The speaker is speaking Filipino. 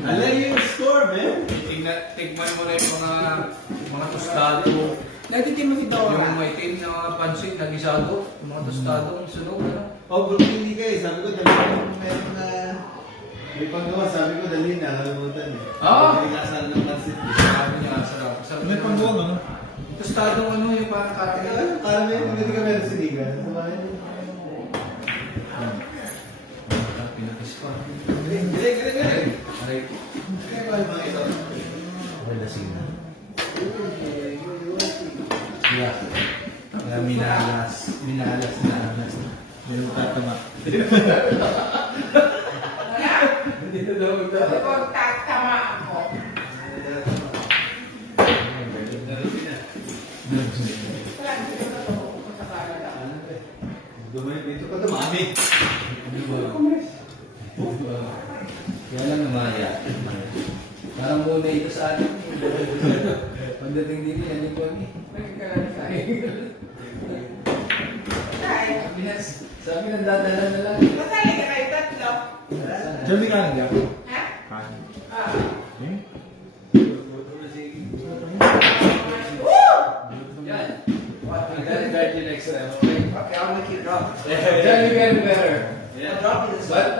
Alam yung score, man. Tigman mo na yung mga tostado. Natitim mo ito. Yung maitim na pansit na gisado. Yung mga tostadong sunog. Ano? Oh, hindi kayo. Sabi ko, dalhin mo meron na... May panggawa, sabi ko, dalhin na. Nakalimutan eh. Ah! Hindi kasal ng pansit. Sabi niya, sarap. May panggawa ano? Tostadong ano yung parang karamel. Karamel, hindi ka meron sinigang. Sabahin. Pinatis pa. Galing. Aray. Kaya ba yung mga ito? Relasing na. Yeah. Kaya minalas na anas. Hindi mo tatama. Hindi na daw magdala. Huwag tatama ako. Dumay dito ka dumami. Kaya lang namaya. Parang muna ito sa atin. Pagdating din yan, yung kami. Sabi ng dadala na lang. Masali ka kayo tatlo. Jolly ka lang dyan. Ha? Kain. Ah. Eh? Yan. Guide you next time, okay? Okay, I'll make you drop. Then you get better. Yeah. I'll drop you this But